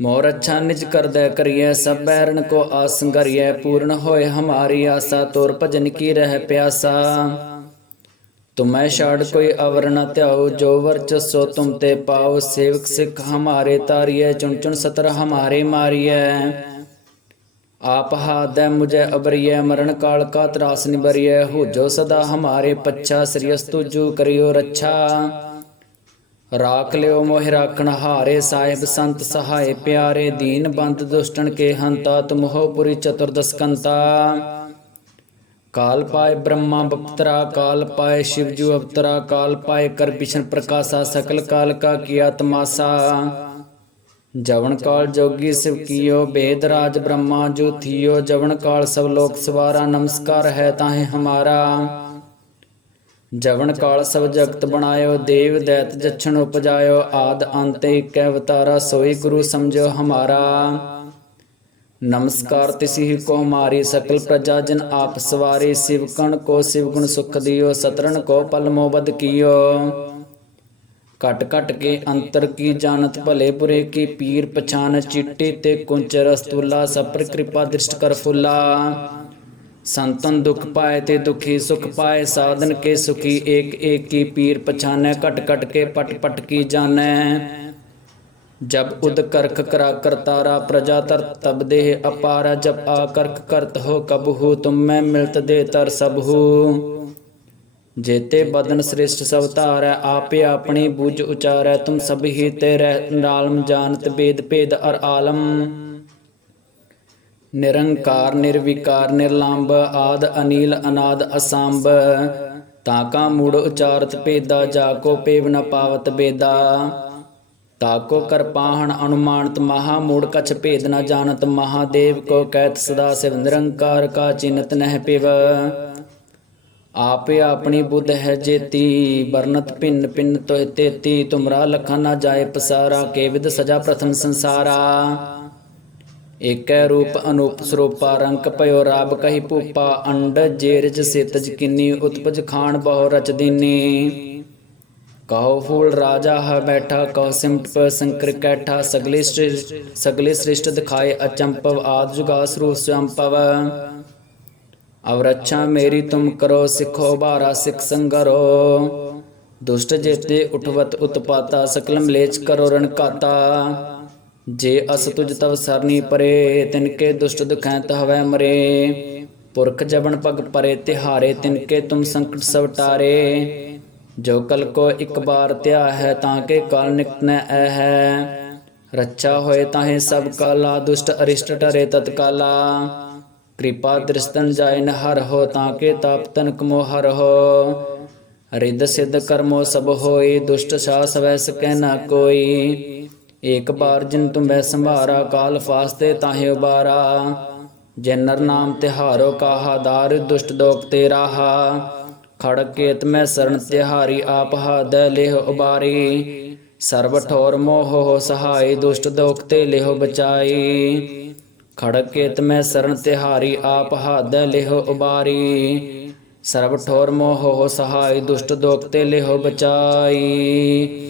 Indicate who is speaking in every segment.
Speaker 1: ਮੋਰ ਅੱਛਾ ਨਿਜ ਕਰਦੈ ਕਰੀਐ ਸਭ ਬੈਰਨ ਕੋ ਆਸੰਗਰੀਐ ਪੂਰਨ ਹੋਏ ਹਮਾਰੀ ਆਸਾ, ਤੋਰ ਭਜਨ ਕੀ ਰਹਿ ਪਿਆਸਾ। ਤੁਮੈ ਛਾੜ ਕੋਈ ਅਵਰ ਨ ਧਿਆਓ ਜੋ ਵਰਚਸੋ ਤੁਮ ਤੇ ਪਾਓ ਸੇਵਕ ਸਿੱਖ ਹਮਾਰੇ ਤਾਰੀਐ, ਚੁਣ ਚੁਣ ਸਤਰ ਹਮਾਰੇ ਮਾਰੀਐ। ਆਪ ਹਾਦੈ ਮੁਝੇ ਅਬਰੀਐ, ਮਰਨ ਕਾਲ ਕਾ ਤਰਾਸ ਨਿਬਰੀਐ ਹੋ ਜੋ ਸਦਾ ਹਮਾਰੇ ਪੱਛਾ, ਸ੍ਰੀ ਅਸਤੁ ਜੂ ਕਰਿਓ ਰੱਛਾ। ਰਾਖ ਲਿਓ ਮੋਹਿ ਰਾਖਣ ਹਾਰੇ ਸਾਹਿਬ ਸੰਤ ਸਹਾਏ ਪਿਆਰੇ ਦੀਨ ਬੰਦ ਦੁਸ਼ਟਣ ਕੇ ਹੰਤਾ ਤੁਮਹੋ ਪੁਰੀ ਚਤੁਰਦਸ ਕਾਲ ਪਾਏ ਬ੍ਰਹਮਾ ਬਪਤਰਾ, ਕਾਲ ਪਾਏ ਸ਼ਿਵਜੂ ਅਵਤਰਾ, ਕਾਲ ਪਾਏ ਕਰ ਬਿਸ਼ਨ ਪ੍ਰਕਾਸ਼ਾ ਸਕਲ ਕਾਲ ਕਾ ਕੀਆ ਤਮਾਸਾ ਜਵਨ ਕਾਲ ਜੋਗੀ ਸਿਵ ਕੀਓ, ਬੇਦ ਰਾਜ ਬ੍ਰਹਮਾ ਜੋ ਥੀਓ, ਜਵਨ ਕਾਲ ਸਭ ਲੋਕ ਸਵਾਰਾ, ਨਮਸਕਾਰ ਹੈ ਤਾਹੇ ਹਮਾਰਾ। ਜਵਨ ਕਾਲ ਸਭ ਜਗਤ ਬਣਾਇਓ, ਦੇਵ ਦੈਤ ਜਛਣ ਉਪਜਾਇਓ, ਆਦ ਅੰਤ ਏਕੈ ਅਵਤਾਰਾ, ਸੋਈ ਗੁਰੂ ਸਮਝੋ ਹਮਾਰਾ। ਨਮਸਕਾਰ ਤਿਸਿ ਕੋ ਮਾਰੀ, ਸਕਲ ਪ੍ਰਜਾ ਜਨ ਆਪ ਸਵਾਰੀ, ਸਿਵ ਕਣ ਕੋ ਸਿਵ ਗੁਣ ਸੁਖ ਦਿਓ, ਸਤਰਣ ਕੋ ਪਲ ਮੋਬਦ ਕੀਓ। ਕਟ ਕਟ ਕੇ ਅੰਤਰ ਕੀ ਜਾਣਤ, ਭਲੇ ਬੁਰੇ ਕੀ ਪੀਰ ਪਛਾਨ, ਚਿੱਟੇ ਤੇ ਕੁੰਚ ਰਸਤੁਲਾ ਸਪਰ ਕਿਰਪਾ ਦ੍ਰਿਸ਼ਟ ਕਰ ਫੁੱਲਾ। ਸੰਤਨ ਦੁਖ ਪਾਏ ਤੇ ਦੁਖੀ ਸੁਖ ਪਾਏ, ਸਾਧਨ ਕੇ ਸੁਖੀ ਏਕ ਏਕ ਕੀ ਪੀਰ ਪਛਾਨੈ, ਘਟ ਘਟ ਕੇ ਪਟ ਪਟ ਕੀ ਜਾਣੈ। ਜਬ ਉਦ ਕਰਖ ਕਰਾ ਕਰਤਾਰਾ ਪ੍ਰਜਾ ਤਰ ਤਬ ਦੇਹ ਅਪਾਰਾ, ਜਬ ਆ ਕਰਖ ਕਰਤ ਹੋ ਕਬਹੂ, ਤੁਮ ਮੈਂ ਮਿਲਤ ਦੇ ਤਰ ਸਭੂ। ਜੇਤੇ ਬਦਨ ਸ੍ਰਿਸ਼ਟ ਸਭ ਧਾਰੈ, ਆਪੇ ਆਪਣੀ ਬੁਝ ਉਚਾਰੈ, ਤੁਮ ਸਭ ਹੀ ਤੇ ਰਹਿ ਨਾਲਮ ਜਾਣਤ ਬੇਦ ਭੇਦ ਅਰ ਆਲਮ। ਨਿਰੰਕਾਰ, ਨਿਰਵਿਕਾਰ ਨਿਰਲੰਭ ਆਦ, ਅਨੀਲ, ਅਨਾਦ, ਅਸੰਭ। ਤਾਕਾ ਮੂੜ ਉਚਾਰਤ ਭੇਦਾ, ਜਾ ਕੋ ਪੇਵ ਨ ਪਾਵਤ ਬੇਦਾ। ਤਾਕੋ ਕਰ ਪਾਹਣ ਅਨੁਮਾਨਤ ਮਹਾ, ਮੂੜ ਕਛ ਭੇਦ ਨ ਜਾਣਤ ਮਹਾਦੇਵ ਕੋ ਕਹਿਤ ਸਦਾ ਸਿਵ ਨਿਰੰਕਾਰ, ਕਾ ਚਿਨਤ ਨਹਿ ਪਿਵ। ਆਪੇ ਆਪਣੀ ਬੁੱਧ ਹੈ ਜੇਤੀ ਵਰਨਤ ਭਿੰਨ ਭਿੰਨ ਤੋਇ ਤੇਤੀ। ਤੁਮਰਾ ਲਖਾ ਨਾ ਜਾਏ ਪਸਾਰਾ ਕੇਵਿਦ ਸਜਾ ਪ੍ਰਥਮ ਸੰਸਾਰਾ। ਏਕੈ ਰੂਪ ਅਨੂਪ ਸਰੂਪਾ ਰੰਕ ਭਇਓ ਰਾਬ ਕਹੀ ਭੂਪਾ, ਅੰਡ ਜੇਰਜ ਸਿਤਜ ਕਿੰਨੀ ਉਤਪਜ ਖਾਨ ਬਹੁ ਰਚ ਦੀਨੀ ਕਹੋ ਫੂਲ ਰਾਜਾ ਹੈ ਬੈਠਾ, ਕਹੋ ਸਿਮਟ ਪਰ ਸੰਕਰ ਕੈਠਾ, ਸਗਲੇ ਸ੍ਰਿਸ਼ਟ ਸਗਲੇ ਸ੍ਰਿਸ਼ਟ ਦਿਖਾਏ ਅਚੰਪਵ, ਆਦ ਜੁਗਾ ਸਰੂਪ ਸੰਪਵ ਅਵ ਰੱਛਾ ਮੇਰੀ ਤੁਮ ਕਰੋ, ਸਿੱਖੋ ਬਾਰਾ ਸਿੱਖ ਸੰਗਰੋ। ਦੁਸ਼ਟ ਜੇਤੇ ਉਠਵਤ ਉਤਪਾਤਾ ਸਕਲ ਮਲੇਚ ਕਰੋ ਰਣਕਾਤਾ। ਜੇ ਅਸ ਤੁਜ ਤਵ ਸਰਨੀ ਪਰੇ, ਤਿਨ ਕੇ ਦੁਸ਼ਟ ਦੁਖੈ ਤਹਵੈ ਮਰੇ। ਪੁਰਖ ਜਬਨ ਪਗ ਪਰੇ, ਤਿਹਾਰੇ ਤਿਨ ਕੇ ਤੁਮ ਸੰਕਟ ਸਭ ਟਾਰੇ। ਜੋ ਕਲ ਕੋ ਇੱਕ ਬਾਰ ਧਿਆ ਹੈ, ਤਾਂ ਕੇ ਕਾਲ ਨਿਕਟਨੈ ਐ ਹੈ। ਰੱਛਾ ਹੋਏ ਤਾਹੇ ਸਭ ਕਾਲਾ, ਦੁਸ਼ਟ ਅਰਿਸ਼ਟ ਟਰੇ ਤਤਕਾਲਾ ਕਿਰਪਾ ਦ੍ਰਿਸ਼ਤਨ ਜਾਇ ਨ ਹਰ ਹੋ, ਤਾਂ ਕੇ ਤਾਪ ਤਨ ਮੋ ਹਰ ਹੋ। ਰਿੱਧ ਸਿੱਧ ਕਰਮੋ ਸਭ ਹੋਈ ਦੁਸ਼ਟ ਸ਼ਾ ਸਵੈ ਸਕੈ ਨਾ ਕੋਈ। ਏਕ ਬਾਰ ਜਿਨ ਤੁਮੈ ਸੰਭਾਰਾ, ਕਾਲ ਫਾਸਤੇ ਤਾਹੇ ਉਬਾਰਾ। ਜਨਰ ਨਾਮ ਤਿਹਾਰੋ ਕਾਹਾ, ਦਾਰ ਦੁਸ਼ਟ ਦੋਖ ਤੇ ਰਾਹਾ। ਖੜਕ ਕੇਤ ਮੈਂ ਸਰਣ ਤਿਹਾਰੀ ਆਪ ਹਾਦੈ ਲੇਹ ਉਬਾਰੀ। ਸਰਬ ਠੋਰ ਮੋਹ ਹੋ ਸਹਾਈ, ਦੁਸ਼ਟ ਦੋਖ ਤੇ ਲੇਹ ਬਚਾਈ। ਖੜਕ ਕੇਤ ਮੈਂ ਸਰਣ ਤਿਹਾਰੀ ਆਪ ਹਾਦੈ ਲੇਹ ਉਬਾਰੀ। ਸਰਬ ਠੋਰ ਮੋਹ ਸਹਾਈ, ਦੁਸ਼ਟ ਦੋਖ ਤੇ ਲੇਹ ਬਚਾਈ।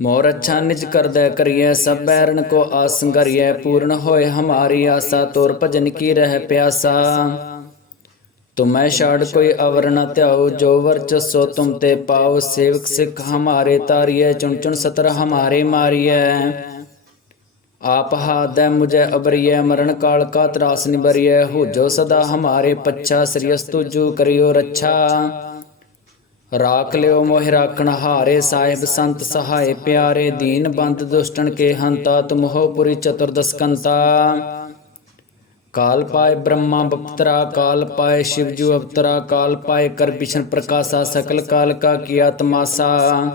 Speaker 1: ਮੋਰ ਅੱਛਾ ਨਿਜ ਕਰਦੈ ਕਰੀਐ, ਸਭ ਬੈਰਨ ਕੋ ਆਸੰਗਰੀਐ ਪੂਰਨ ਹੋਏ ਹਮਾਰੀ ਆਸਾ, ਤੋਰ ਭਜਨ ਕੀ ਰਹਿ ਪਿਆਸਾ। ਤੁਮੈ ਛਾੜ ਕੋਈ ਅਵਰ ਨ ਧਿਆਓ ਜੋ ਵਰਚਸੋ ਤੁਮ ਤੇ ਪਾਓ ਸੇਵਕ ਸਿੱਖ ਹਮਾਰੇ ਤਾਰੀਐ, ਚੁਣ ਚੁਣ ਸਤਰ ਹਮਾਰੇ ਮਾਰੀਐ। ਆਪ ਹਾਦੈ ਮੁਝੇ ਅਬਰੀਐ, ਮਰਨ ਕਾਲ ਕਾ ਤਰਾਸ ਨਿਬਰੀਐ ਹੋ ਜੋ ਸਦਾ ਹਮਾਰੇ ਪੱਛਾ, ਸ੍ਰੀ ਅਸਤੁ ਜੂ ਕਰਿਓ ਰੱਛਾ। ਰਾਖ ਲਿਓ ਮੋਹਿ ਰਾਖਣ ਹਾਰੇ ਸਾਹਿਬ, ਸੰਤ ਸਹਾਏ ਪਿਆਰੇ, ਦੀਨ ਬੰਦ ਦੁਸ਼ਟਨ ਕੇ ਹੰਤਾ ਤੁਮਹੋ ਪੁਰੀ ਚਤੁਰਦਸਕੰਤਾ ਕਾਲ ਪਾਏ ਬ੍ਰਹਮਾ ਬਪਤਰਾ, ਕਾਲ ਪਾਏ ਸ਼ਿਵਜੂ ਅਵਤਰਾ, ਕਾਲ ਪਾਏ ਕਰ ਬਿਸ਼ਨ ਪ੍ਰਕਾਸ਼ਾ, ਸਕਲ ਕਾਲ ਕਾ ਕੀਆ ਤਮਾਸਾ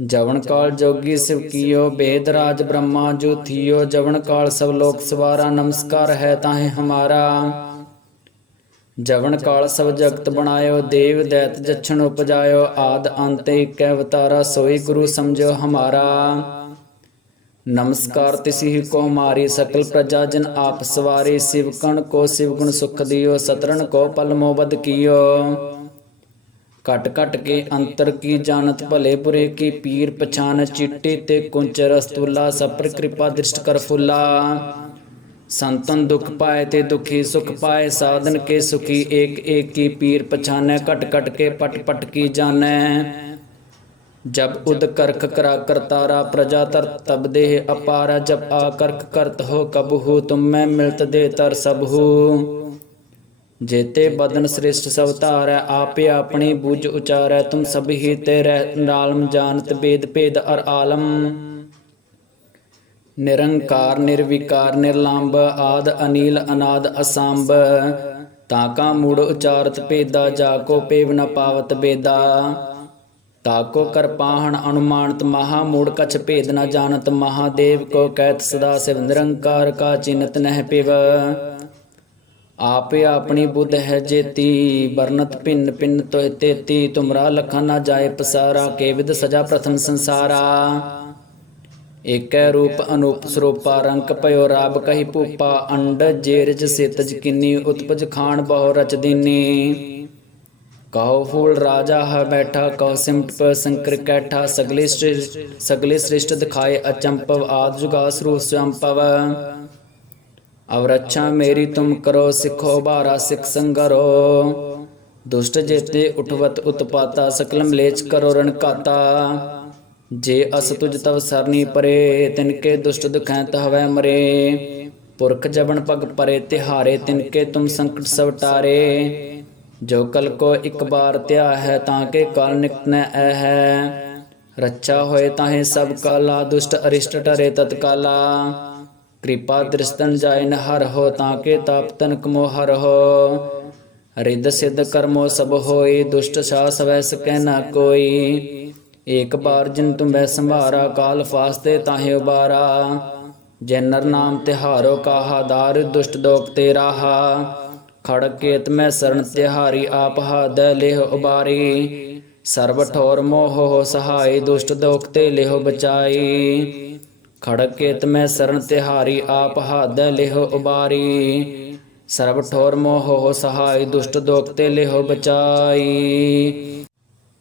Speaker 1: ਜਵਨ ਕਾਲ ਜੋਗੀ ਸਿਵ ਕੀਓ, ਬੇਦ ਰਾਜ ਬ੍ਰਹਮਾ ਜੋ ਥੀਓ, ਜਵਨ ਕਾਲ ਸਭ ਲੋਕ ਸਵਾਰਾ, ਨਮਸਕਾਰ ਹੈ ਤਾਹੇ ਹਮਾਰਾ। ਜਵਨ ਕਾਲ ਸਭ ਜਗਤ ਬਣਾਇਓ, ਦੇਵ ਦੈਤ ਜਛਣ ਉਪਜਾਇਓ, ਆਦ ਅੰਤ ਏਕੈ ਅਵਤਾਰਾ, ਸੋਈ ਗੁਰੂ ਸਮਝੋ ਹਮਾਰਾ। ਨਮਸਕਾਰ ਤਿਸਿ ਕੋ ਮਾਰੀ, ਸਕਲ ਪ੍ਰਜਾ ਜਨ ਆਪ ਸਵਾਰੇ ਸ਼ਿਵਕਣ ਕੋ ਸਿਵ ਗੁਣ ਸੁਖ ਦਿਓ, ਸਤਰਣ ਕੋ ਪਲ ਮੋਬਦ ਕੀਓ। ਘਟ ਕਟ ਕੇ ਅੰਤਰ ਕੀ ਜਾਣਤ, ਭਲੇ ਬੁਰੇ ਕੀ ਪੀਰ ਪਛਾਨ, ਚਿੱਟੇ ਤੇ ਕੁੰਚ ਰਸਤੁਲਾ ਸਪਰ ਕਿਰਪਾ ਦ੍ਰਿਸ਼ਟ ਕਰ ਫੁੱਲਾ। ਸੰਤਨ ਦੁਖ ਪਾਏ ਤੇ ਦੁਖੀ ਸੁਖ ਪਾਏ, ਸਾਧਨ ਕੇ ਸੁਖੀ ਏਕ ਏਕ ਕੀ ਪੀਰ ਪਛਾਨੈ ਕਟ ਕਟ ਕੇ ਪਟ ਪਟ ਕੀ ਜਾਣੈ। ਜਬ ਉਦ ਕਰਖ ਕਰਾ ਕਰਤਾਰਾ ਪ੍ਰਜਾ ਤਰ ਤਬ ਦੇਹ ਅਪਾਰਾ, ਜਬ ਆ ਕਰਖ ਕਰਤ ਹੋ ਕਬਹੂ ਤੁਮ ਮੈਂ ਮਿਲਤ ਦੇ ਤਰ ਸਭੂ। ਜੇਤੇ ਬਦਨ ਸ੍ਰਿਸ਼ਟ ਸਭ ਧਾਰੈ, ਆਪੇ ਆਪਣੀ ਬੁਝ ਉਚਾਰੈ, ਤੁਮ ਸਭ ਹੀ ਤੇ ਰਹਿ ਨਾਲਮ ਜਾਣਤ ਬੇਦ ਭੇਦ ਅਰ ਆਲਮ। ਨਿਰੰਕਾਰ, ਨਿਰਵਿਕਾਰ ਨਿਰਲੰਭ ਆਦ, ਅਨੀਲ, ਅਨਾਦ, ਅਸੰਭ। ਤਾਕਾ ਮੂੜ ਉਚਾਰਤ ਭੇਦਾ, ਜਾ ਕੋ ਪੇਵ ਨ ਪਾਵਤ ਬੇਦਾ। ਤਾਕੋ ਕਰ ਪਾਹਣ ਅਨੁਮਾਨਤ ਮਹਾ ਮੂੜ, ਕਛ ਭੇਦ ਨ ਜਾਣਤ ਮਹਾਦੇਵ। ਕੋ ਕਹਿਤ ਸਦਾ ਸਿਵ ਨਿਰੰਕਾਰ, ਕਾ ਚਿਨਤ ਨਹਿ ਪਿਵ। ਆਪੇ ਆਪਣੀ ਬੁੱਧ ਹੈ ਜੇਤੀ ਵਰਨਤ ਭਿੰਨ ਭਿੰਨ ਤੋਇ ਤੇਤੀ। ਤੁਮਰਾ ਲਖਨ ਨਾ ਜਾਏ ਪਸਾਰਾ ਕੇਵਿਦ ਸਜਾ ਪ੍ਰਥਮ ਸੰਸਾਰਾ। ਏਕੈ ਰੂਪ ਅਨੂਪ ਸਰੂਪਾ ਰੰਕ ਪਇਓ ਰਾਬ ਕਹੀ ਭੂਪਾ, ਅੰਡ ਜੇਰਜ ਸਿਤਜ ਕਿੰਨੀ, ਉਤਪਜ ਖਾਨ ਬਹੁ ਰਚ ਦੀਨੀ। ਕਹੋ ਫੂਲ ਰਾਜਾ ਹੈ ਬੈਠਾ, ਕਹੋ ਸਿਮਟ ਪਰ ਸੰਕਰ ਕੈਠਾ, ਸਗਲੇ ਸ੍ਰਿਸ਼ਟ ਸਗਲੇ ਸ੍ਰਿਸ਼ਟ ਦਿਖਾਏ ਅਚੰਪਵ, ਆਦ ਜੁਗਾਸ ਰੂਪ ਸੰਪਵ ਅਵ ਰੱਛਾ ਮੇਰੀ ਤੁਮ ਕਰੋ, ਸਿੱਖੋ ਬਾਰਾ ਸਿੱਖ ਸੰਗਰੋ। ਦੁਸ਼ਟ ਜੇਤੇ ਉਠਵਤ ਉਤਪਾਤਾ ਸਕਲ ਮਲੇਚ ਕਰੋ ਰਣਕਾਤਾ। ਜੇ ਅਸ ਤੁਜ ਤਵ ਸਰਨੀ ਪਰੇ ਤਿਨਕੇ ਦੁਸ਼ਟ ਦੁਖੈ ਤਹਵੈ ਮਰੇ। ਪੁਰਖ ਜਬਨ ਪਗ ਪਰੇ ਤਿਹਾਰੇ ਤਿਨਕੇ ਤੁਮ ਸੰਕਟ ਸਭ ਟਾਰੇ ਜੋ ਕਲ ਕੋ ਇੱਕ ਬਾਰ ਧਿਆ ਹੈ ਤਾਂ ਕੇ ਕਾਲ ਨਿਕਟ ਨ ਐ ਹੈ। ਰੱਛਾ ਹੋਏ ਤਾਹੇ ਸਭ ਕਾਲਾ ਦੁਸ਼ਟ ਅਰਿਸ਼ਟ ਟਰੇ ਤਤਕਾਲਾ ਕਿਰਪਾ ਦ੍ਰਿਸ਼ਤਨ ਜਾਇ ਨ ਹਰ ਹੋ ਤਾਂ ਕੇ ਤਾਪ ਤਨਕ ਮੋ ਹਰ ਹੋ। ਰਿੱਧ ਸਿੱਧ ਕਰਮੋ ਸਭ ਹੋਏ ਦੁਸ਼ਟ ਸਾ ਸਵੈ ਸਕੈ ਨਾ ਕੋਈ। ਏਕ ਬਾਰ ਜਿਨ ਤੁਮ ਬੈ ਸੰਭਾਰਾ, ਕਾਲ ਫਾਸਤੇ ਤਾਹੇ ਉਬਾਰਾ। ਜੈ ਨਰ ਨਾਮ ਤਿਹਾਰੋ ਕਾਹਾ, ਦਾਰ ਦੁਸ਼ਟ ਦੋਖ ਤੇ ਰਾਹਾ ਖੜਕ ਕੇਤ ਮੈਂ ਸਰਨ ਤਿਹਾਰੀ ਆਪ ਹਾਦ ਲਿਹ ਉਬਾਰੀ। ਸਰਬ ਠੋਰ ਮੋਹ ਹੋ ਸਹਾਈ, ਦੁਸ਼ਟ ਦੋਖ ਤੇ ਲਿਹ ਬਚਾਈ। ਖੜਕ ਕੇਤ ਮੈਂ ਸਰਨ ਤਿਹਾਰੀ ਆਪ ਹਾਦ ਲਿਹ ਉਬਾਰੀ। ਸਰਬ ਠੋਰ ਮੋਹ ਹੋ ਸਹਾਈ, ਦੁਸ਼ਟ ਦੋਖ ਤੇ ਲਿਹ ਬਚਾਈ।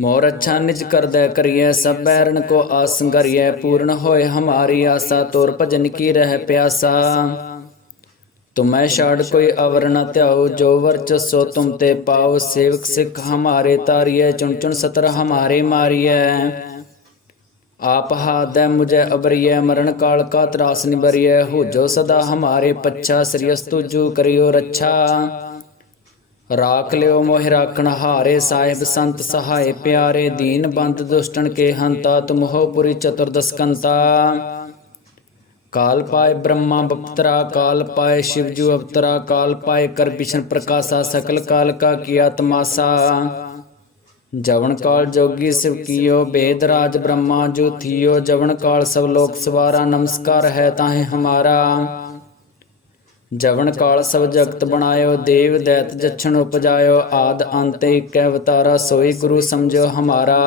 Speaker 1: ਮੋਰ ਅੱਛਾ ਨਿਜ ਕਰਦੈ ਕਰੀਐ ਸਭ ਬੈਰਨ ਕੋ ਆਸ ਕਰੀਐ ਪੂਰਨ ਹੋਏ ਹਮਾਰੀ ਆਸਾ, ਤੋਰ ਭਜਨ ਕੀ ਰਹਿ ਪਿਆਸਾ। ਤੁਮੈ ਛਾੜ ਕੋਈ ਅਵਰ ਨ ਧਿਆਓ ਜੋ ਵਰਚ ਸੋ ਤੁਮ ਤੇ ਪਾਓ ਸੇਵਕ ਸਿੱਖ ਹਮਾਰੇ ਤਾਰੀਐ, ਚੁਣ ਚੁਣ ਸਤਰ ਹਮਾਰੇ ਮਾਰੀਐ। ਆਪ ਹਾਦੈ ਮੁਝੇ ਅਬਰੀਐ, ਮਰਨ ਕਾਲ ਕਾ ਤਰਾਸ ਨਿਬਰੀਐ ਹੋ ਜੋ ਸਦਾ ਹਮਾਰੇ ਪੱਛਾ ਸ੍ਰੀਅਸ ਤੁਜੂ ਕਰਿਓ ਰੱਛਾ। ਰਾਖ ਲਿਓ ਮੋਹਿ ਰਾਖਣ ਹਾਰੇ ਸਾਹਿਬ ਸੰਤ ਸਹਾਏ ਪਿਆਰੇ ਦੀਨ ਬੰਦ ਦੁਸ਼ਟਣ ਕੇ ਹੰਤਾ ਤੁਮਹੋ ਪੁਰੀ ਚਤੁਰਦਸਕੰਤਾ ਕਾਲ ਪਾਏ ਬ੍ਰਹਮਾ ਬਪਤਰਾ, ਕਾਲ ਪਾਏ ਸ਼ਿਵਜੂ ਅਵਤਰਾ, ਕਾਲ ਪਾਏ ਕਰ ਬਿਸ਼ਨ ਪ੍ਰਕਾਸ਼ਾ, ਸਕਲ ਕਾਲ ਕਾ ਕੀਆ ਤਮਾਸਾ। ਜਵਨ ਕਾਲ ਜੋਗੀ ਸਿਵ ਕੀਓ, ਬੇਦ ਰਾਜ ਬ੍ਰਹਮਾ ਜੋ ਥੀਓ, ਜਵਨ ਕਾਲ ਸਭ ਲੋਕ ਸਵਾਰਾ, ਨਮਸਕਾਰ ਹੈ ਤਾਹੇ ਹਮਾਰਾ। ਜਵਨ ਕਾਲ ਸਭ ਜਗਤ ਬਣਾਇਓ, ਦੇਵ ਦੈਤ ਜਛਣ ਉਪਜਾਇਓ, ਆਦ ਅੰਤ ਏਕੈ ਅਵਤਾਰਾ ਸੋਈ ਗੁਰੂ ਸਮਝੋ ਹਮਾਰਾ।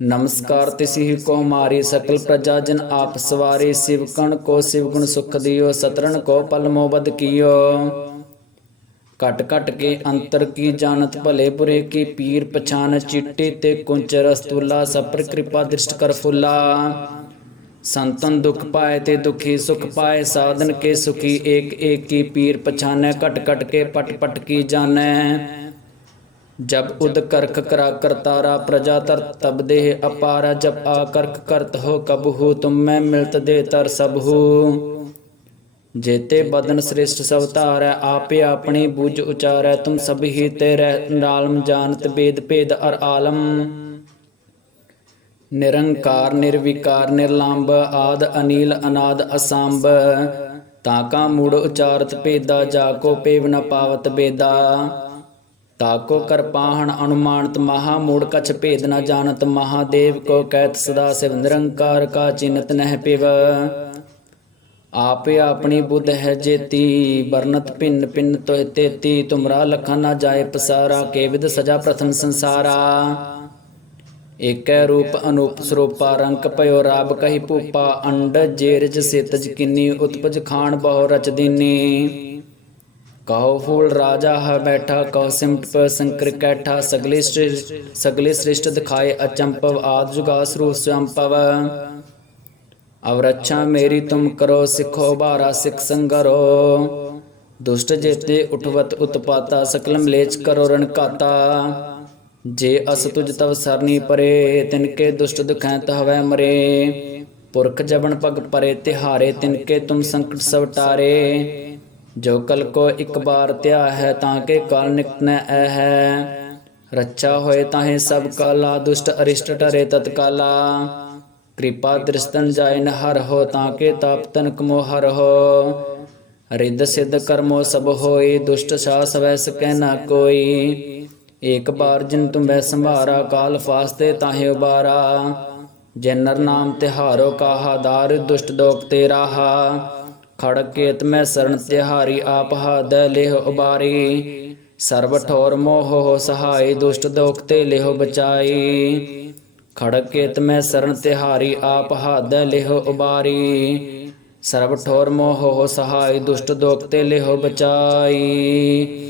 Speaker 1: ਨਮਸਕਾਰ ਤਿਸਿ ਕੋ ਮਾਰੀ ਸਕਲ ਪ੍ਰਜਾ, ਜਨ ਆਪ ਸਵਾਰੀ ਸ਼ਿਵਕਣ ਕੋ ਸਿਵ ਗੁਣ ਸੁਖ ਦਿਓ, ਸਤਰਣ ਕੋ ਪਲ ਮੋਬਦ ਕੀਓ। ਕਟ ਕਟ ਕੇ ਅੰਤਰ ਕੀ ਜਾਣਤ, ਭਲੇ ਬੁਰੇ ਕੀ ਪੀਰ ਪਛਾਨ, ਚਿੱਟੇ ਤੇ ਕੁੰਚ ਰਸਤੁਲਾ ਸਪਰ ਕਿਰਪਾ ਦ੍ਰਿਸ਼ਟ ਕਰ ਫੁੱਲਾ। ਸੰਤਨ ਦੁਖ ਪਾਏ ਤੇ ਦੁਖੀ ਸੁਖ ਪਾਏ, ਸਾਧਨ ਕੇ ਸੁਖੀ ਏਕ ਏਕ ਕੀ ਪੀਰ ਪਛਾਨੈ, ਘਟ ਘਟ ਕੇ ਪਟ ਪਟ ਕੀ ਜਾਣੈ। ਜਬ ਉਦ ਕਰਖ ਕਰਾ ਕਰਤਾਰਾ ਪ੍ਰਜਾ ਤਰ ਤਬ ਦੇਹ ਅਪਾਰਾ, ਜਬ ਆ ਕਰਖ ਕਰਤ ਹੋ ਕਬਹੂ, ਤੁਮ ਮੈਂ ਮਿਲਤ ਦੇ ਤਰ ਸਭੂ। ਜੇਤੇ ਬਦਨ ਸ੍ਰਿਸ਼ਟ ਸਭ ਧਾਰੈ, ਆਪੇ ਆਪਣੀ ਬੁਝ ਉਚਾਰੈ, ਤੁਮ ਸਭ ਹੀ ਤੇ ਰਹਿ ਨਾਲਮ ਜਾਣਤ ਬੇਦ ਭੇਦ ਅਰ ਆਲਮ। ਨਿਰੰਕਾਰ, ਨਿਰਵਿਕਾਰ ਨਿਰਲੰਭ ਆਦ, ਅਨੀਲ, ਅਨਾਦ, ਅਸੰਭ। ਤਾਕਾ ਮੂੜ ਉਚਾਰਤ ਭੇਦਾ, ਜਾ ਕੋ ਪੇਵ ਨ ਪਾਵਤ ਬੇਦਾ। ਤਾਕੋ ਕਰ ਪਾਹਣ ਅਨੁਮਾਨਤ ਮਹਾ ਮੂੜ, ਕਛ ਭੇਦ ਨ ਜਾਣਤ ਮਹਾਦੇਵ। ਕੋ ਕਹਿਤ ਸਦਾ ਸਿਵ ਨਿਰੰਕਾਰ, ਕਾ ਚਿਨਤ ਨਹਿ ਪਿਵ। ਆਪੇ ਆਪਣੀ ਬੁੱਧ ਹੈ ਜੇਤੀ ਵਰਨਤ ਭਿੰਨ ਭਿੰਨ ਤੋਇ ਤੇਤੀ। ਤੁਮਰਾ ਲਖਨ ਨਾ ਜਾਏ ਪਸਾਰਾ ਕੇਵਿਦ ਸਜਾ ਪ੍ਰਥਮ ਸੰਸਾਰਾ। ਏਕੈ ਰੂਪ ਅਨੂਪ ਸਰੂਪਾ ਰੰਕ ਪਇਓ ਰਾਬ ਕਹੀ ਭੂਪਾ, ਅੰਡ ਜੇਰਜ ਸਿਤਜ ਕਿੰਨੀ ਉਤਪਜ ਖਾਨ ਬਹੁ ਰਚ ਦੀਨੀ। ਕਹੋ ਫੂਲ ਰਾਜਾ ਹੈ ਬੈਠਾ, ਕਹੋ ਸਿਮਟ ਪ ਸੰਕਰ ਕੈਠਾ, ਸਗਲੇ ਸ੍ਰਿਸ਼ਟ ਸਗਲੇ ਸ੍ਰਿਸ਼ਟ ਦਿਖਾਏ ਅਚੰਪਵ, ਆਦ ਜੁਗਾ ਸਰੂ ਸੰਪਵ ਅਵ ਰੱਛਾ ਮੇਰੀ ਤੁਮ ਕਰੋ, ਸਿੱਖੋ ਬਾਰਾ ਸਿੱਖ ਸੰਗਰੋ। ਦੁਸ਼ਟ ਜੇਤੇ ਉਠਵਤ ਉਤਪਾਤਾ ਸਕਲ ਮਲੇਚ ਕਰੋ ਰਣਕਾਤਾ। ਜੇ ਅਸ ਤੁਜ ਤਵ ਸਰਨੀ ਪਰੇ, ਤਿਨ ਕੇ ਦੁਸ਼ਟ ਦੁਖੈ ਤਹਵੈ ਮਰੇ। ਪੁਰਖ ਜਬਨ ਪਗ ਪਰੇ, ਤਿਹਾਰੇ ਤਿਨ ਕੇ ਤੁਮ ਸੰਕਟ ਸਭ ਟਾਰੇ। ਜੋ ਕਲ ਕੋ ਇੱਕ ਬਾਰ ਧਿਆ ਹੈ, ਤਾਂ ਕੇ ਕਾਲ ਨਿਕਟ ਨ ਐ ਹੈ। ਰੱਛਾ ਹੋਏ ਤਾਹੇ ਸਭ ਕਾਲਾ, ਦੁਸ਼ਟ ਅਰਿਸ਼ਟ ਟਰੇ ਤਤਕਾਲਾ। ਕਿਰਪਾ ਦ੍ਰਿਸ਼ਤਨ ਜਾਇ ਨ ਹਰ ਹੋ, ਤਾਂ ਕੇ ਤਾਪ ਤਨ ਮੋ ਹਰ ਹੋ। ਰਿੱਧ ਸਿੱਧ ਕਰਮੋ ਸਭ ਹੋਈ ਦੁਸ਼ਟ ਸਾ ਸਵੈ ਸਕੈ ਨਾ ਕੋਈ। ਏਕ ਬਾਰ ਜਿਨ ਤੁਮ ਬੈ ਸੰਭਾਰਾ, ਕਾਲ ਫਾਸਤੇ ਤਾਹੇ ਉਬਾਰਾ। ਜੇ ਨਰ ਨਾਮ ਤਿਹਾਰੋ ਕਾਹਾ, ਦਾਰ ਦੁਸ਼ਟ ਦੋਖ ਤੇ ਰਾਹਾ। ਖੜਕ ਕੇਤ ਮੈਂ ਸਰਣ ਤਿਹਾਰੀ ਆਪ ਹਦ ਲਿਹ ਉਬਾਰੀ। ਸਰਬ ਠੋਰ ਮੋਹ ਹੋ ਸਹਾਈ, ਦੁਸ਼ਟ ਦੋਖ ਤੇ ਲਿਹ ਬਚਾਈ। ਖੜਕ ਕੇਤ ਮੈਂ ਸਰਣ ਤਿਹਾਰੀ ਆਪ ਹਦ ਲਿਹ ਉਬਾਰੀ। ਸਰਬ ਠੋਰ ਮੋਹ ਹੋ ਸਹਾਈ, ਦੁਸ਼ਟ ਦੋਖ ਤੇ ਲਿਹ ਬਚਾਈ।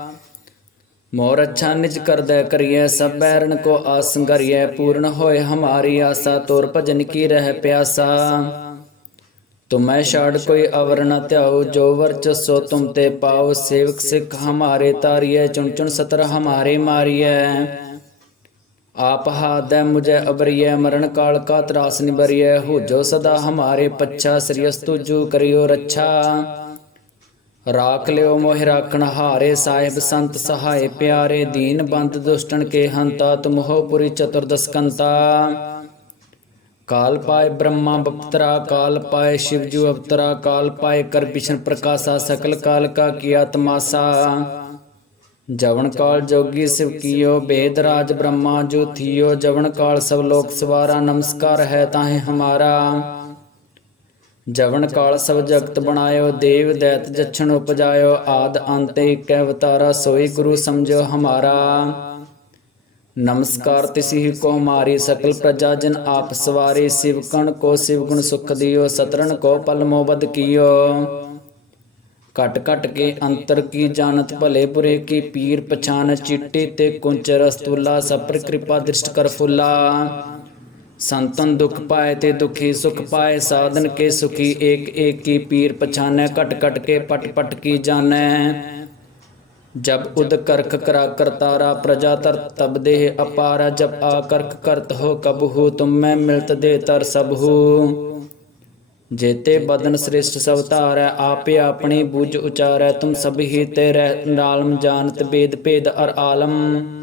Speaker 1: ਮੋਰ ਅੱਛਾ ਨਿਜ ਕਰਦੈ ਕਰੀਐ, ਸਭ ਬੈਰਨ ਕੋ ਆਸੰਗਰੀਐ ਪੂਰਨ ਹੋਏ ਹਮਾਰੀ ਆਸਾ, ਤੋਰ ਭਜਨ ਕੀ ਰਹਿ ਪਿਆਸਾ। ਤੁਮੈ ਛਾੜ ਕੋਈ ਅਵਰ ਨ ਧਿਆਉ, ਜੋ ਵਰਚਸੋ ਤੁਮ ਤੇ ਪਾਉ, ਸੇਵਕ ਸਿੱਖ ਹਮਾਰੇ ਤਾਰੀਐ, ਚੁਣ ਚੁਣ ਸਤਰ ਹਮਾਰੇ ਮਾਰੀਐ। ਆਪ ਹਾਦੈ ਮੁਝੈ ਅਬਰੀਐ, ਮਰਨ ਕਾਲ ਕਾ ਤਰਾਸ ਨਿਬਰੀਐ ਹੋ ਜੋ ਸਦਾ ਹਮਾਰੇ ਪੱਛਾ ਸ੍ਰੀਅਸਤੁ ਜੂ ਕਰਿਓ ਰੱਛਾ। ਰਾਖ ਲਿਓ ਮੋਹਿ ਰਾਖਣ ਹਾਰੇ ਸਾਹਿਬ ਸੰਤ ਸਹਾਏ ਪਿਆਰੇ ਦੀਨ ਬੰਦ ਦੁਸ਼ਟਣ ਕੇ ਹੰਤਾ ਤੁਮਹੋ ਪੁਰੀ ਚਤੁਰਦਸਕੰਤਾ ਕਾਲ ਪਾਇ ਬ੍ਰਹਮਾ ਬਪਤਰਾ, ਕਾਲ ਪਾਏ ਸ਼ਿਵਜੂ ਅਵਤਰਾ, ਕਾਲ ਪਾਏ ਕਰ ਬਿਸ਼ਨ ਪ੍ਰਕਾਸ਼ਾ ਸਕਲ ਕਾਲ ਕਾ ਕੀਆ ਤਮਾਸਾ ਜਵਨ ਕਾਲ ਜੋਗੀ ਸਿਵ ਕੀਓ, ਬੇਦ ਰਾਜ ਬ੍ਰਹਮਾ ਜੋਥੀਓ ਜਵਨ ਕਾਲ ਸਭ ਲੋਕ ਸਵਾਰਾ, ਨਮਸਕਾਰ ਹੈ ਤਾਹੇ ਹਮਾਰਾ। ਜਵਨ ਕਾਲ ਸਭ ਜਗਤ ਬਣਾਇਓ, ਦੇਵ ਦੈਤ ਜਛਣ ਉਪਜਾਇਓ, ਆਦ ਅੰਤ ਏਕ ਅਵਤਾਰਾ, ਸੋਈ ਗੁਰੂ ਸਮਝੋ ਹਮਾਰਾ। ਨਮਸਕਾਰ ਤਿਸੀ ਕੋ ਮਾਰੀ, ਸਕਲ ਪ੍ਰਜਾ ਜਨ ਆਪ ਸਵਾਰੇ ਸ਼ਿਵਕਣ ਕੋ ਸਿਵ ਗੁਣ ਸੁਖ ਦਿਓ ਸਤਰਨ ਕੋ ਪਲ ਮੋਬਦ ਕੀਓ। ਕਟ ਕਟ ਕੇ ਅੰਤਰ ਕੀ ਜਾਣਤ, ਭਲੇ ਬੁਰੇ ਕੀ ਪੀਰ ਪਛਾਨ, ਚਿੱਟੇ ਤੇ ਕੁੰਚ ਰਸਤੁਲਾ ਸਪਰ ਕਿਰਪਾ ਦ੍ਰਿਸ਼ਟ ਕਰ ਫੁੱਲਾ। ਸੰਤਨ ਦੁਖ ਪਾਏ ਤੇ ਦੁਖੀ ਸੁਖ ਪਾਏ, ਸਾਧਨ ਕੇ ਸੁਖੀ ਏਕ ਏਕ ਕੀ ਪੀਰ ਪਛਾਨੈ, ਘਟ ਘਟ ਕੇ ਪਟ ਪਟ ਕੀ ਜਾਣੈ। ਜਬ ਉਦ ਕਰਖ ਕਰਾ ਕਰਤਾਰਾ ਪ੍ਰਜਾ ਤਰ, ਤਬ ਦੇਹ ਅਪਾਰਾ, ਜਬ ਆ ਕਰਖ ਕਰਤ ਹੋ ਕਬਹੂ, ਤੁਮ ਮੈਂ ਮਿਲਤ ਦੇ ਤਰ ਸਭੂ। ਜੇਤੇ ਬਦਨ ਸ੍ਰਿਸ਼ਟ ਸਭ ਧਾਰੈ, ਆਪੇ ਆਪਣੀ ਬੁਝ ਉਚਾਰੈ, ਤੁਮ ਸਭ ਹੀ ਤੇ ਰਹਿ, ਨਾਲਮ ਜਾਣਤ ਬੇਦ ਭੇਦ ਅਰ ਆਲਮ।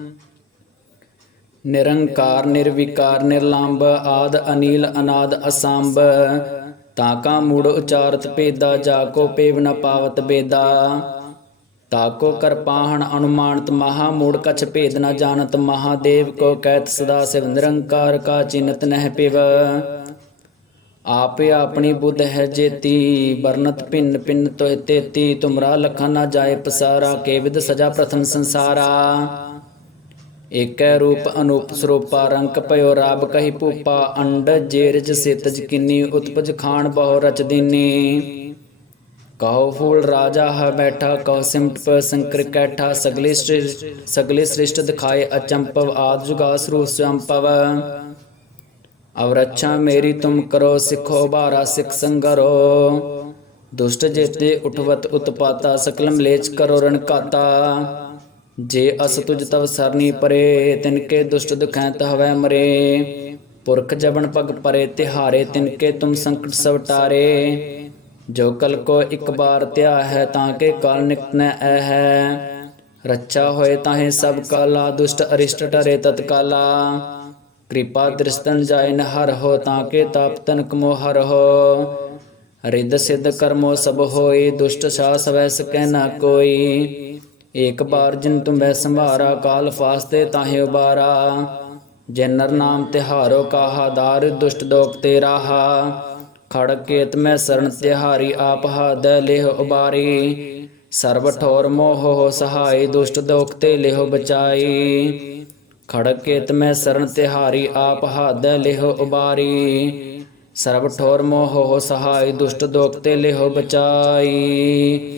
Speaker 1: ਨਿਰੰਕਾਰ, ਨਿਰਵਿਕਾਰ ਨਿਰਲੰਭ ਆਦ, ਅਨੀਲ, ਅਨਾਦ, ਅਸੰਭ। ਤਾਕਾ ਮੂੜ ਉਚਾਰਤ ਭੇਦਾ, ਜਾ ਕੋ ਪੇਵ ਨ ਪਾਵਤ ਬੇਦਾ। ਤਾਕੋ ਕਰ ਪਾਹਣ ਅਨੁਮਾਨਤ ਮਹਾ ਮੂੜ, ਕਛ ਭੇਦ ਨ ਜਾਣਤ ਮਹਾਦੇਵ ਕੋ ਕਹਿਤ ਸਦਾ ਸਿਵ ਨਿਰੰਕਾਰ, ਕਾ ਚਿਨਤ ਨਹਿ ਪਿਵ। ਆਪੇ ਆਪਣੀ ਬੁੱਧ ਹੈ ਜੇਤੀ ਵਰਨਤ ਭਿੰਨ ਭਿੰਨ ਤੋਇ ਤੇਤੀ। ਤੁਮਰਾ ਲਖਨ ਨਾ ਜਾਏ ਪਸਾਰਾ ਕੇਵਿਦ ਸਜਾ ਪ੍ਰਥਮ ਸੰਸਾਰਾ। ਏਕੈ ਰੂਪ ਅਨੂਪ ਸਰੂਪਾ ਰੰਕ ਭਇਓ ਰਾਬ ਕਹੀ ਭੂਪਾ, ਅੰਡ ਜੇਰਜ ਸਿਤ ਕਿੰਨੀ, ਉਤਪਜ ਖਾਨ ਬਹੁ ਰਚ ਦੀਨੀ। ਕਹੋ ਫੂਲ ਰਾਜਾ ਹੈ ਬੈਠਾ, ਕਹੋ ਸਿਮਟ ਪਰ ਸੰਕਰ ਕੈਠਾ, ਸਗਲੇ ਸ੍ਰਿਸ਼ਟ ਸਗਲੇ ਸ੍ਰਿਸ਼ਟ ਦਿਖਾਏ ਅਚੰਪਵ, ਆਦ ਜੁਗਾ ਰੂਪ ਸੰਪਵ ਅਵ ਰੱਛਾ ਮੇਰੀ ਤੁਮ ਕਰੋ, ਸਿੱਖੋ ਬਾਰਾ ਸਿੱਖ ਸੰਗਰੋ। ਦੁਸ਼ਟ ਜੇਤੇ ਉਠਵਤ ਉਤਪਾਤਾ ਸਕਲ ਮਲੇਚ ਕਰੋ ਰਣਕਾਤਾ। ਜੇ ਅਸ ਤੁਜ ਤਵ ਸਰਨੀ ਪਰੇ ਤਿਨਕੇ ਦੁਸ਼ਟ ਦੁਖੈ ਤਹਵੈ ਮਰੇ। ਪੁਰਖ ਜਬਨ ਪਗ ਪਰੇ ਤਿਹਾਰੇ ਤਿਨਕੇ ਤੁਮ ਸੰਕਟ ਸਭ ਟਾਰੇ ਜੋ ਕਲ ਕੋ ਇੱਕ ਬਾਰ ਧਿਆ ਹੈ ਤਾਂ ਕੇ ਕਾਲ ਨਿਕਟ ਨ ਐ ਹੈ ਰੱਛਾ ਹੋਏ ਤਾਹੇ ਸਭ ਕਾਲਾ ਦੁਸ਼ਟ ਅਰਿਸ਼ਟ ਟਰੇ ਤਤਕਾਲਾ। ਕਿਰਪਾ ਦ੍ਰਿਸ਼ਤਨ ਜਾਇ ਨ ਹਰ ਹੋ ਤਾਂ ਕੇ ਤਾਪ ਤਨਕ ਮੋ ਹਰ ਹੋ। ਰਿੱਧ ਸਿੱਧ ਕਰਮੋ ਸਭ ਹੋਏ ਦੁਸ਼ਟ ਸਾ ਸਵੈ ਸਕੈ ਨਾ ਕੋਈ। ਏਕ ਬਾਰ ਜਿਨ ਤੁਮ ਬੈ ਸੰਭਾਰਾ, ਕਾਲ ਫਾਸਤੇ ਤਾਹੇ ਉਬਾਰਾ। ਜੇ ਨਰ ਨਾਮ ਤਿਹਾਰੋ ਕਾਹਾ, ਦਾਰ ਦੁਸ਼ਟ ਦੋਖ ਤੇ ਰਾਹਾ ਖੜਕ ਕੇਤ ਮੈਂ ਸਰਣ ਤਿਹਾਰੀ, ਆਪ ਹਾਦ ਲਿਹ ਉਬਾਰੀ। ਸਰਬ ਠੋਰ ਮੋਹ ਹੋ ਸਹਾਈ, ਦੁਸ਼ਟ ਦੋਖ ਤੇ ਲਿਹ ਬਚਾਈ। ਖੜਕ ਕੇਤ ਮੈਂ ਸਰਣ ਤਿਹਾਰੀ, ਆਪ ਹਦ ਲਿਹ ਉਬਾਰੀ। ਸਰਬ ਠੋਰ ਮੋਹ ਹੋ ਸਹਾਈ, ਦੁਸ਼ਟ ਦੋਖ ਤੇ ਲਿਹ ਬਚਾਈ।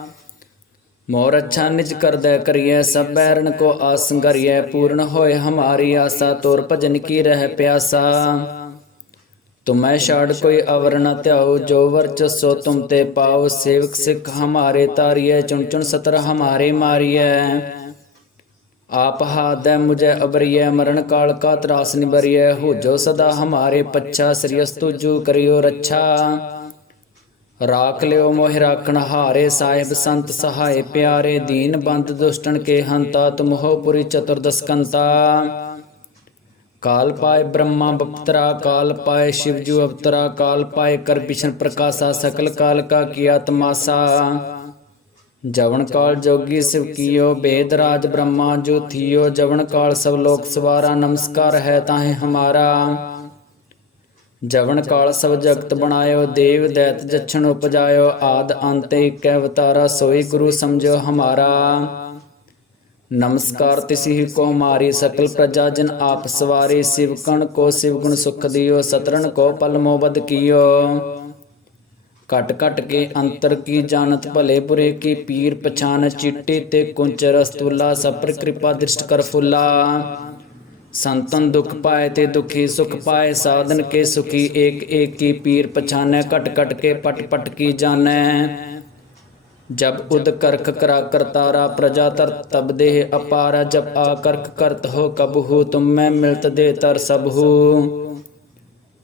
Speaker 1: ਮੋਰ ਅੱਛਾ ਨਿਜ ਕਰਦੈ ਕਰੀਐ ਸਭ ਬੈਰਨ ਕੋ ਆਸ ਸੰਗਰੀਐ ਪੂਰਨ ਹੋਏ ਹਮਾਰੀ ਆਸਾ, ਤੋਰ ਭਜਨ ਕੀ ਰਹਿ ਪਿਆਸਾ। ਤੁਮੈ ਛਾੜ ਕੋਈ ਅਵਰ ਨ ਧਿਆਓ ਜੋ ਵਰਚਸੋ ਤੁਮ ਤੇ ਪਾਓ ਸੇਵਕ ਸਿੱਖ ਹਮਾਰੇ ਤਾਰੀਐ, ਚੁਣ ਚੁਣ ਸਤਰ ਹਮਾਰੇ ਮਾਰੀਐ। ਆਪ ਹਾਦੈ ਮੁਝੇ ਅਬਰੀਐ ਮਰਨ ਕਾਲ ਕਾ ਤਰਾਸ ਨਿਬਰੀਐ ਹੋ ਜੋ ਸਦਾ ਹਮਾਰੇ ਪੱਛਾ ਸ੍ਰੀਅਸਤੁ ਜੂ ਕਰਿਓ ਰੱਛਾ। ਰਾਖ ਲਿਓ ਮੋਹਿ ਰਾਖਣ ਹਾਰੇ ਸਾਹਿਬ ਸੰਤ ਸਹਾਏ ਪਿਆਰੇ ਦੀਨ ਬੰਦ ਦੁਸ਼ਟਨ ਕੇ ਹੰਤਾ ਤੁਮਹੋ ਪੁਰੀ ਚਤੁਰਦਸਕੰਤਾ ਕਾਲ ਪਾਏ ਬ੍ਰਹਮਾ ਬਪਤਰਾ, ਕਾਲ ਪਾਏ ਸ਼ਿਵਜੂ ਅਵਤਰਾ, ਕਾਲ ਪਾਏ ਕਰ ਪਿਛਨ ਪ੍ਰਕਾਸ਼ਾ, ਸਕਲ ਕਾਲ ਕਾ ਕੀਆ ਤਮਾਸਾ। ਜਵਨ ਕਾਲ ਜੋਗੀ ਸਿਵ ਕੀਓ, ਬੇਦ ਰਾਜ ਬ੍ਰਹਮਾ ਜੋ ਥੀਓ, ਜਵਨ ਕਾਲ ਸਭ ਲੋਕ ਸਵਾਰਾ, ਨਮਸਕਾਰ ਹੈ ਤਾਹੇ ਹਮਾਰਾ। ਜਵਨ ਕਾਲ ਸਭ ਜਗਤ ਬਣਾਇਓ, ਦੇਵ ਦੈਤ ਜਛਣ ਉਪਜਾਇਓ, ਆਦ ਅੰਤ ਏਕ ਅਵਤਾਰਾ ਸੋਈ ਗੁਰੂ ਸਮਝੋ ਹਮਾਰਾ। ਨਮਸਕਾਰ ਤਿਸੀ ਕੋ ਮਾਰੀ ਸਕਲ ਪ੍ਰਜਾ ਜਨ ਆਪ ਸਵਾਰੀ, ਸ਼ਿਵਕਣ ਕੋ ਸਿਵ ਗੁਣ ਸੁਖ ਦਿਓ ਸਤਰਨ ਕੋ ਪਲ ਮੋਬਦ ਕੀਓ। ਘਟ ਕਟ ਕੇ ਅੰਤਰ ਕੀ ਜਾਣਤ, ਭਲੇ ਬੁਰੇ ਕੀ ਪੀਰ ਪਛਾਨ, ਚਿੱਟੇ ਤੇ ਕੁੰਚ ਰਸਤੁਲਾ ਸਪਰ ਕਿਰਪਾ ਦ੍ਰਿਸ਼ਟ ਕਰ ਫੁੱਲਾ। ਸੰਤਨ ਦੁਖ ਪਾਏ ਤੇ ਦੁਖੀ ਸੁਖ ਪਾਏ, ਸਾਧਨ ਕੇ ਸੁਖੀ ਏਕ ਏਕ ਕੀ ਪੀਰ ਪਛਾਨੈ, ਘਟ ਘਟ ਕੇ ਪਟ ਪਟ ਕੀ ਜਾਣੈ। ਜਬ ਉਦ ਕਰਖ ਕਰਾ ਕਰਤਾਰਾ ਪ੍ਰਜਾ ਤਰ, ਤਬ ਦੇਹ ਅਪਾਰਾ, ਜਬ ਆ ਕਰਖ ਕਰਤ ਹੋ ਕਬਹੂ, ਤੁਮ ਮੈਂ ਮਿਲਤ ਦੇ ਤਰ ਸਭੂ।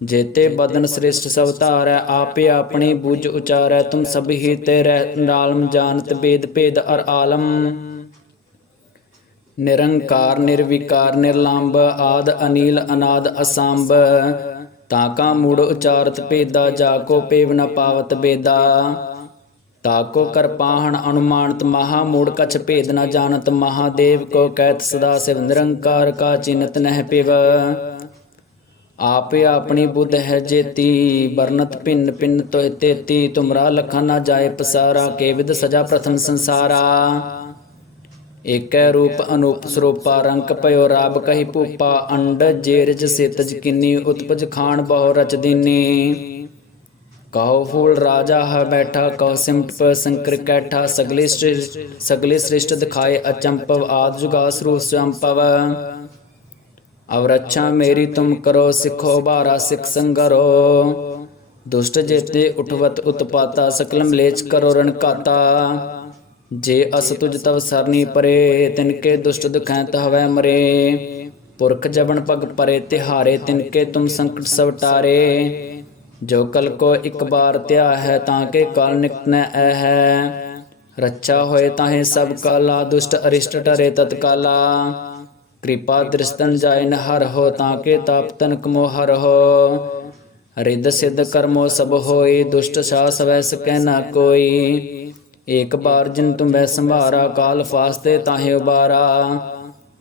Speaker 1: ਜੇਤੇ ਬਦਨ ਸ੍ਰਿਸ਼ਟ ਸਭ ਧਾਰੈ, ਆਪੇ ਆਪਣੀ ਬੁਝ ਉਚਾਰੈ, ਤੁਮ ਸਭ ਹੀ ਤੇ ਰਹਿ ਨਾਲਮ ਜਾਣਤ ਬੇਦ ਭੇਦ ਅਰ ਆਲਮ। ਨਿਰੰਕਾਰ, ਨਿਰਵਿਕਾਰ ਨਿਰਲੰਭ ਆਦ, ਅਨੀਲ, ਅਨਾਦ, ਅਸੰਭ। ਤਾਕਾ ਮੂੜ ਉਚਾਰਤ ਭੇਦਾ, ਜਾ ਕੋ ਪੇਵ ਨ ਪਾਵਤ ਬੇਦਾ। ਤਾਕੋ ਕਰ ਪਾਹਣ ਅਨੁਮਾਨਤ ਮਹਾ ਮੂੜ, ਕਛ ਭੇਦ ਨ ਜਾਣਤ ਮਹਾਦੇਵ ਕੋ ਕਹਿਤ ਸਦਾ ਸਿਵ ਨਿਰੰਕਾਰ, ਕਾ ਚਿਨਤ ਨਹਿ ਪਿਵ। ਆਪੇ ਆਪਣੀ ਬੁੱਧ ਹੈ ਜੇਤੀ ਵਰਨਤ ਭਿੰਨ ਭਿੰਨ ਤੋਇ ਤੇਤੀ। ਤੁਮਰਾ ਲਖਨ ਨਾ ਜਾਏ ਪਸਾਰਾ ਕੇਵਿਦ ਸਜਾ ਪ੍ਰਥਮ ਸੰਸਾਰਾ। ਏਕੈ ਰੂਪ ਅਨੂਪ ਸਰੂਪਾ, ਰੰਕ ਭਇਓ ਰਾਬ ਕਹੀ ਭੂਪਾ, ਅੰਡ ਜੇਰਜ ਸੇਤਜ ਕਿੰਨੀ, ਉਤਪਜ ਖਾਨ ਬਹੁ ਰਚ ਦੀਨੀ। ਕਹੋ ਫੂਲ ਰਾਜਾ ਹੈ ਬੈਠਾ ਕਹੋ ਸਿਮਟ ਪਰ ਸੰਕਰ ਕੈਠਾ, ਸਗਲੇ ਸ੍ਰਿਸ਼ਟ ਸਗਲੇ ਸ੍ਰਿਸ਼ਟ ਦਿਖਾਏ ਅਚੰਪਵ, ਆਦ ਜੁਗਾ ਰੂਪ ਸੰਪਵ। ਅਵ ਰੱਛਾ ਮੇਰੀ ਤੁਮ ਕਰੋ, ਸਿੱਖੋ ਬਾਰਾ ਸਿੱਖ ਸੰਗਰੋ। ਦੁਸ਼ਟ ਜੇਤੇ ਉਠਵਤ ਉਤਪਾਤਾ ਸਕਲ ਮਲੇਚ ਕਰੋ ਰਣਕਾਤਾ। ਜੇ ਅਸ ਤੁਜ ਤਵ ਸਰਨੀ ਪਰੇ ਤਿਨਕੇ ਦੁਸ਼ਟ ਦੁਖੈ ਹਵੈ ਮਰੇ। ਪੁਰਖ ਜਬਨ ਪਗ ਪਰੇ, ਤਿਹਾਰੇ ਤਿਨਕੇ ਤੁਮ ਸੰਕਟ ਸਭ ਟਾਰੇ। ਜੋ ਕਲ ਕੋ ਇੱਕ ਬਾਰ ਧਿਆ ਹੈ, ਤਾਂ ਕੇ ਕਾਲ ਨਿਕਟ ਨ ਐ ਹੈ। ਰੱਛਾ ਹੋਏ ਤਾਹੇ ਸਭ ਕਾਲਾ, ਦੁਸ਼ਟ ਅਰਿਸ਼ਟ ਟਰੇ ਤਤਕਾਲਾ ਕਿਰਪਾ ਦ੍ਰਿਸ਼ਤਨ ਜਾਇ ਨ ਹਰ ਹੋ, ਤਾਂ ਕੇ ਤਾਪ ਤਨ ਮੋ ਹਰ ਹੋ। ਰਿੱਧ ਸਿੱਧ ਕਰਮੋ ਸਭ ਹੋਏ, ਦੁਸ਼ਟ ਸ਼ਾ ਸਵੈ ਸਕੈ ਨਾ ਕੋਈ। ਏਕ ਬਾਰ ਜਿਨ ਤੁਮੈ ਸੰਭਾਰਾ, ਕਾਲ ਫਾਸਤੇ ਤਾਹੇ ਉਬਾਰਾ।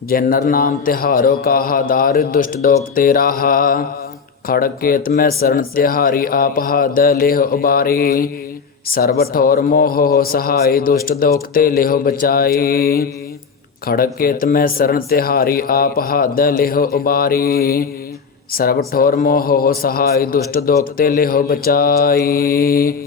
Speaker 1: ਜਨਰ ਨਾਮ ਤਿਹਾਰੋ ਕਾਹਾ, ਦਾਰ ਦੁਸ਼ਟ ਦੋਖ ਤੇ ਰਾਹਾ ਖੜ ਕੇਤ ਮੈਂ ਸਰਣ ਤਿਹਾਰੀ, ਆਪ ਹਦ ਲਿਹ ਉਬਾਰੀ। ਸਰਬ ਠੋਰ ਮੋਹ ਹੋ ਸਹਾਈ, ਦੁਸ਼ਟ ਦੋਖ ਤੇ ਲਿਹ ਬਚਾਈ। ਖੜ ਕੇਤ ਮੈਂ ਸਰਨ ਤਿਹਾਰੀ, ਆਪ ਹਦ ਲਿਹ ਉਬਾਰੀ। ਸਰਬ ਠੋਰ ਮੋਹ ਹੋ ਸਹਾਈ, ਦੁਸ਼ਟ ਦੋਖ ਤੇ ਲਿਹ ਬਚਾਈ।